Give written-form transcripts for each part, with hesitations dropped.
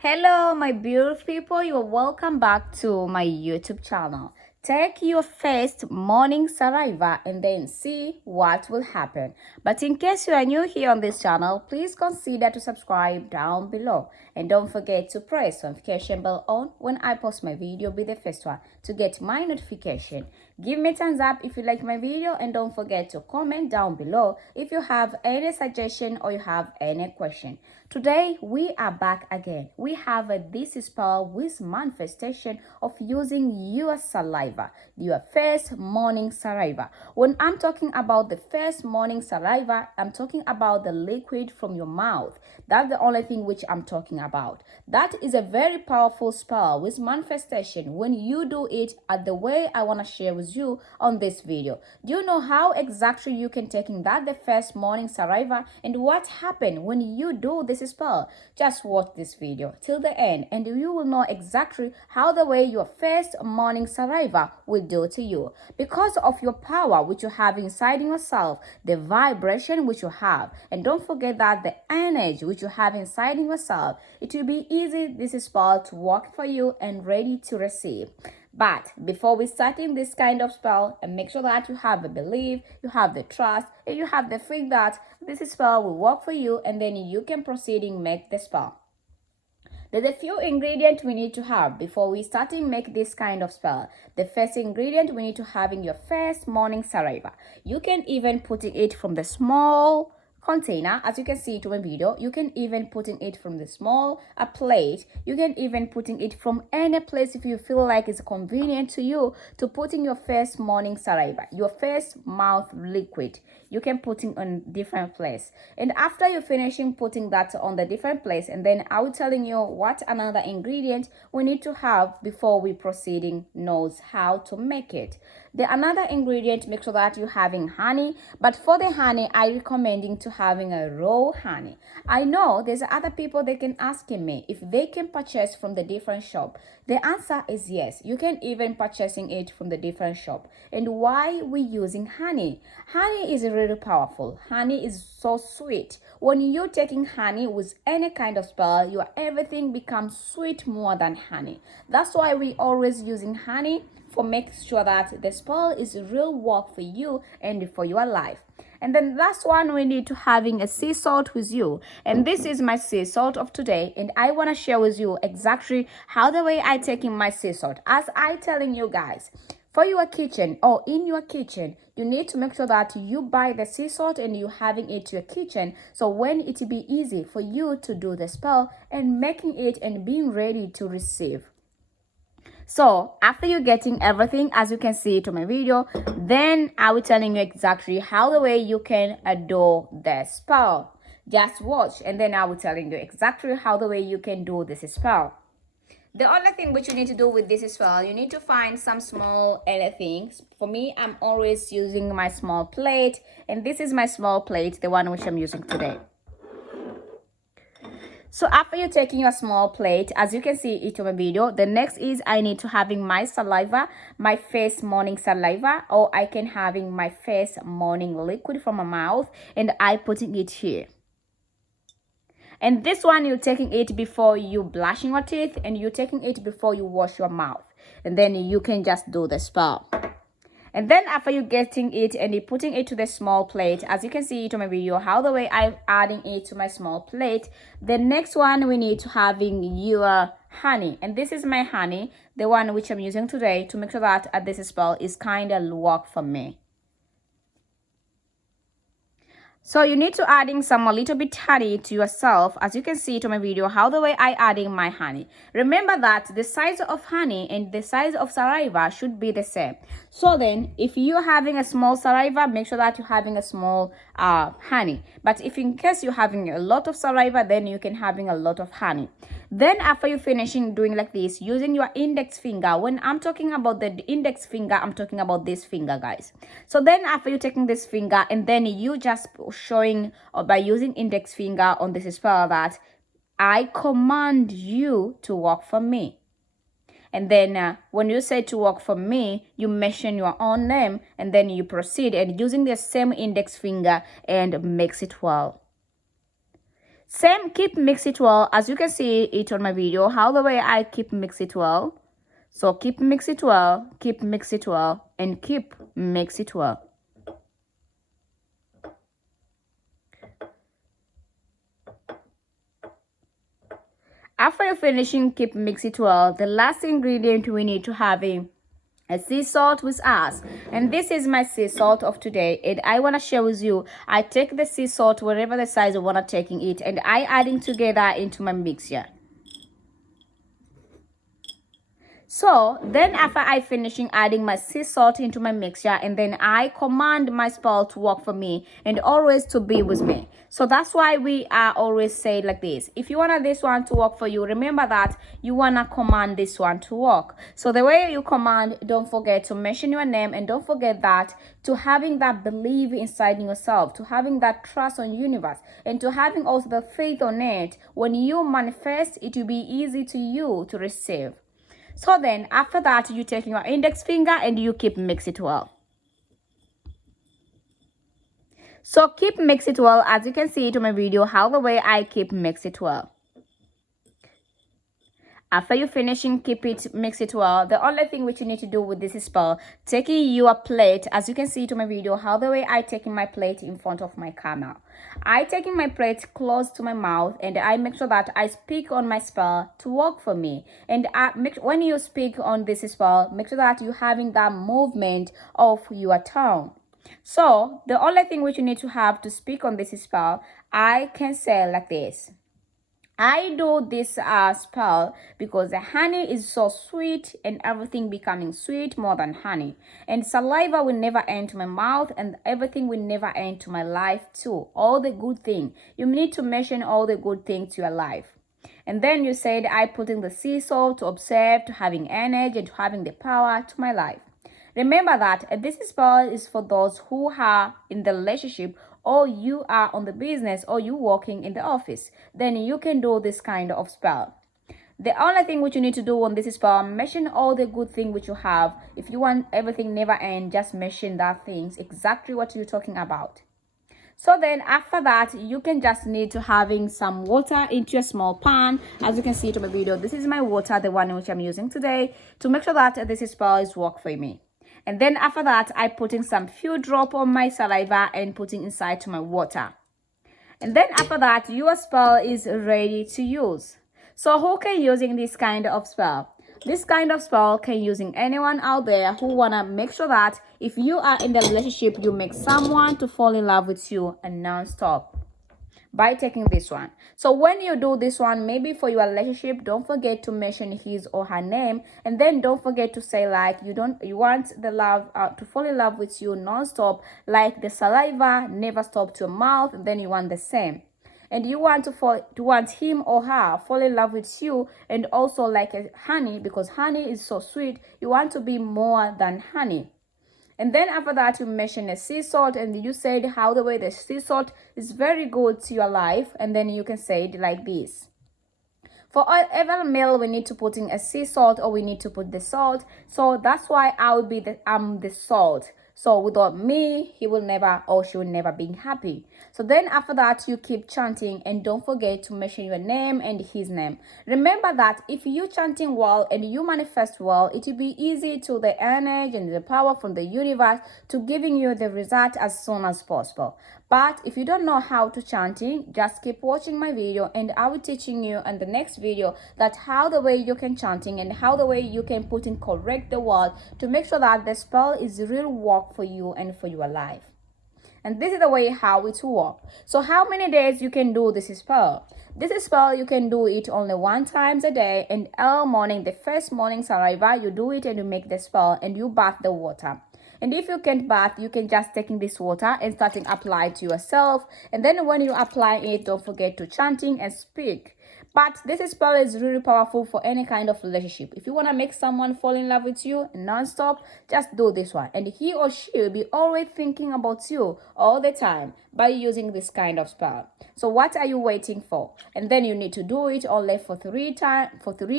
Hello, my beautiful people. You're welcome back to my YouTube channel. Take your first morning saliva and then see what will happen. But in case you are new here on this channel, please consider to subscribe down below. And don't forget to press notification bell on when I post my video. Be the first one to get my notification. Give me a thumbs up if you like my video and don't forget to comment down below if you have any suggestion or you have any question. Today we are back again. We have this spell with manifestation of using your saliva, your first morning saliva. When I'm talking about the first morning saliva, I'm talking about the liquid from your mouth. That's the only thing which I'm talking about. That is a very powerful spell with manifestation when you do it at the way I want to share with you on this video. Do you know how exactly you can take in that the first morning saliva and what happened when you do this spell? Just watch this video till the end and you will know exactly how the way your first morning saliva will do to you. Because of your power which you have inside yourself, the vibration which you have, and don't forget that the energy which you have inside yourself, it will be easy this spell to work for you and ready to receive. But before we start in this kind of spell, and make sure that you have the belief, you have the trust, and you have the faith that this spell will work for you, and then you can proceed and make the spell. There's a few ingredients we need to have before we start to make this kind of spell. The first ingredient we need to have in your first morning saliva. You can even put it from the small container, as you can see to my video. You can even putting it from the small plate. You can even putting it from any place if you feel like it's convenient to you to put in your first morning saliva, your first mouth liquid. You can put it on different place, and after you're finishing putting that on the different place, and then I will telling you what another ingredient we need to have before we proceeding knows how to make it. The another ingredient, make sure that you're having honey, but for the honey I recommending to having a raw honey. I know there's other people they can asking me if they can purchase from the different shop. The answer is yes, you can even purchasing it from the different shop. And why we using honey? Honey is really powerful. Honey is so sweet. When you're taking honey with any kind of spell, your everything becomes sweet more than honey. That's why we always using honey for make sure that the spell is real work for you and for your life. And then last one, we need to having a sea salt with you, and this is my sea salt of today, and I want to share with you exactly how the way I taking my sea salt. As I telling you guys, for your kitchen or in your kitchen, you need to make sure that you buy the sea salt and you having it to your kitchen, so when it will be easy for you to do the spell and making it and being ready to receive. So after you're getting everything, as you can see to my video, then I will telling you exactly how the way you can do the spell. Just watch, and then I will telling you exactly how the way you can do this spell. The only thing which you need to do with this spell, you need to find some small anything. For me, I'm always using my small plate, and this is my small plate, the one which I'm using today. So after you're taking your small plate, as you can see it on my video, the next is I need to having my saliva, my first morning saliva, or I can having my first morning liquid from my mouth, and I putting it here. And this one you're taking it before you brushing your teeth, and you're taking it before you wash your mouth, and then you can just do the spell. And then after you getting it and you putting it to the small plate, as you can see it on my video, how the way I'm adding it to my small plate, the next one we need to having your honey. And this is my honey, the one which I'm using today to make sure that this spell is kind of work for me. So you need to adding some a little bit honey to yourself, as you can see it on my video, how the way I adding my honey. Remember that the size of honey and the size of saliva should be the same. So then if you're having a small saliva, make sure that you're having a small honey. But if in case you're having a lot of saliva, then you can having a lot of honey. Then after you finishing doing like this, using your index finger, when I'm talking about the index finger, I'm talking about this finger, guys. So then after you taking this finger, and then you just showing or by using index finger on this spell that I command you to work for me. And then when you say to work for me, you mention your own name, and then you proceed and using the same index finger and mix it well. Same, keep mix it well. As you can see it on my video, how the way I keep mix it well. So keep mix it well, keep mix it well, and keep mix it well. After you're finishing keep mix it well, the last ingredient we need to have a sea salt with us, and this is my sea salt of today, and I want to share with you. I take the sea salt wherever the size I want to taking it, and I adding together into my mixture. So then after I finishing adding my sea salt into my mixture, and then I command my spell to work for me and always to be with me. So that's why we are always say like this. If you want this one to work for you, remember that you want to command this one to work. So the way you command, don't forget to mention your name, and don't forget that to having that belief inside yourself, to having that trust on universe, and to having also the faith on it. When you manifest, it will be easy to you to receive. So then after that, you take your index finger and you keep mix it well. So keep mix it well. As you can see to my video, how the way I keep mix it well. After you finishing keep it mix it well, the only thing which you need to do with this spell, taking your plate, as you can see to my video, how the way I taking my plate in front of my camera. I taking my plate close to my mouth, and I make sure that I speak on my spell to work for me. And when you speak on this spell, make sure that you having that movement of your tongue. So the only thing which you need to have to speak on this spell, I can say like this. I do this spell because the honey is so sweet, and everything becoming sweet more than honey. And saliva will never end to my mouth, and everything will never end to my life too. All the good thing. You need to mention all the good things to your life. And then you said I put in the sea salt to observe, to having energy, and to having the power to my life. Remember that this spell is for those who are in the relationship, or you are on the business, or you working in the office. Then you can do this kind of spell. The only thing which you need to do on this spell, mention all the good thing which you have. If you want everything never end, just mention that things exactly what you're talking about. So then after that, you can just need to having some water into a small pan. As you can see to my video, this is my water, the one which I'm using today, to make sure that this spell is work for me. And then after that, I put in some few drop on my saliva and putting inside to my water. And then after that, your spell is ready to use. So who can using this kind of spell? This kind of spell can using anyone out there who wanna make sure that if you are in the relationship, you make someone to fall in love with you and non-stop by taking this one. So when you do this one, maybe for your relationship, don't forget to mention his or her name, and then don't forget to say like you want the love to fall in love with you non-stop, like the saliva never stop to your mouth, and then you want the same. And you want to want him or her fall in love with you, and also like a honey, because honey is so sweet, you want to be more than honey. And then after that, you mention the sea salt, and you said how the way the sea salt is very good to your life. And then you can say it like this. For every meal, we need to put in a sea salt, or we need to put the salt. So that's why I will be the salt. So without me, he will never, or she will never be happy. So then after that, you keep chanting, and don't forget to mention your name and his name. Remember that if you chanting well and you manifest well, it will be easy to the energy and the power from the universe to giving you the result as soon as possible. But if you don't know how to chanting, just keep watching my video, and I will teaching you in the next video that how the way you can chanting and how the way you can put in correct the word to make sure that the spell is real work for you and for your life. And this is the way how it work. So how many days you can do this spell? This spell you can do it only 1 time a day, and early morning, the first morning saliva, you do it and you make the spell and you bath the water. And if you can't bath, you can just taking this water and starting apply to yourself. And then when you apply it, don't forget to chanting and speak. But this spell is really powerful for any kind of relationship. If you want to make someone fall in love with you non-stop, just do this one. And he or she will be always thinking about you all the time by using this kind of spell. So what are you waiting for? And then you need to do it only for 3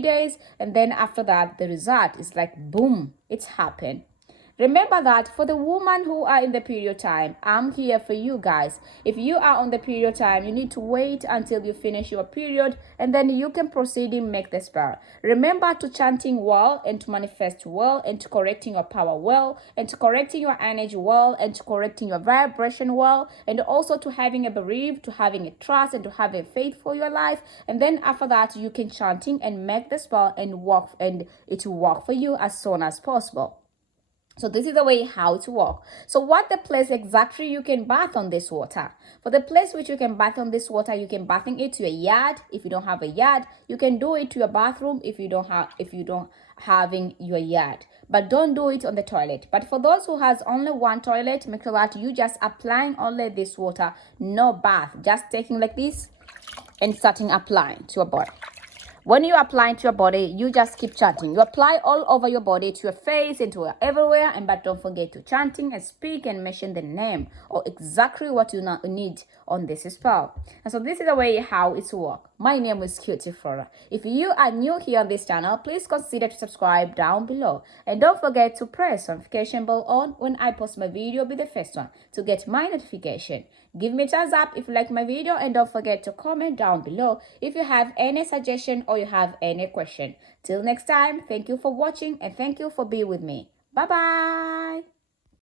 days. And then after that, the result is like boom, it's happened. Remember that for the women who are in the period time, I'm here for you guys. If you are on the period time, you need to wait until you finish your period and then you can proceed and make the spell. Remember to chanting well and to manifest well and to correcting your power well and to correcting your energy well and to correcting your vibration well and also to having a belief, to having a trust and to having faith for your life. And then after that, you can chanting and make the spell and work, and it will work for you as soon as possible. So this is the way how to work. So what the place exactly you can bath on this water? For the place which you can bath on this water, you can bathing it to your yard. If you don't have a yard, you can do it to your bathroom if you don't having your yard. But don't do it on the toilet. But for those who has only one toilet, make sure that you just applying only this water, no bath. Just taking like this and starting applying to your body. When you apply to your body, you just keep chanting. You apply all over your body, to your face, and to everywhere. And but don't forget to chanting and speak and mention the name or exactly what you need on this spell. And so this is the way how it works. My name is Cutie Flora. If you are new here on this channel, please consider to subscribe down below. And don't forget to press notification bell on when I post my video. Be the first one to get my notification. Give me a thumbs up if you like my video and don't forget to comment down below if you have any suggestion or you have any question. Till next time, thank you for watching and thank you for being with me. Bye bye.